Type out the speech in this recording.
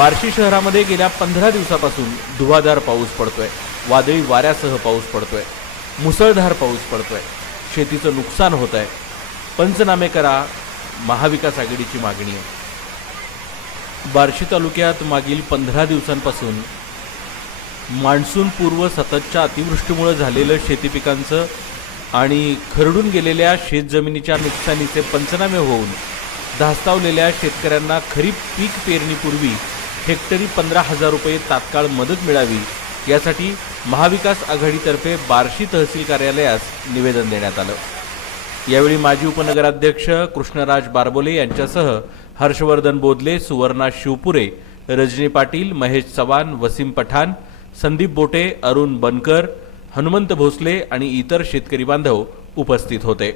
बार्शी शहरामध्ये गेल्या 15 दिवसापासून धुवाधार पाऊस पडतोय। वादळी वाऱ्यासह पाऊस पडतोय। मुसळधार पाऊस पडतोय। शेतीचं नुकसान होत आहे। पंचनामे करा, महाविकास आघाडीची मागणी आहे। बार्शी तालुक्यात मागील 15 दिवसांपासून मान्सून पूर्व सततच्या अतिवृष्टीमुळे झालेलं शेती पिकांचं आणि खरडून गेलेल्या शेतजमिनीच्या नुकसानीचे पंचनामे होऊन धास्तावलेल्या शेतकऱ्यांना खरीप पीक पेरणीपूर्वी हेक्टरी 15,000 रुपये तात्काळ मदत मिळावी यासाठी महाविकास आघाडीतर्फे बार्शी तहसील कार्यालयास निवेदन देण्यात आलं। यावेळी माजी उपनगराध्यक्ष कृष्णराज बारबोले यांच्यासह हर्षवर्धन बोदले, सुवर्णा शिवपुरे, रजनी पाटील, महेश चव्हाण, वसीम पठाण, संदीप बोटे, अरुण बनकर, हनुमंत भोसले आणि इतर शेतकरी बांधव उपस्थित होते।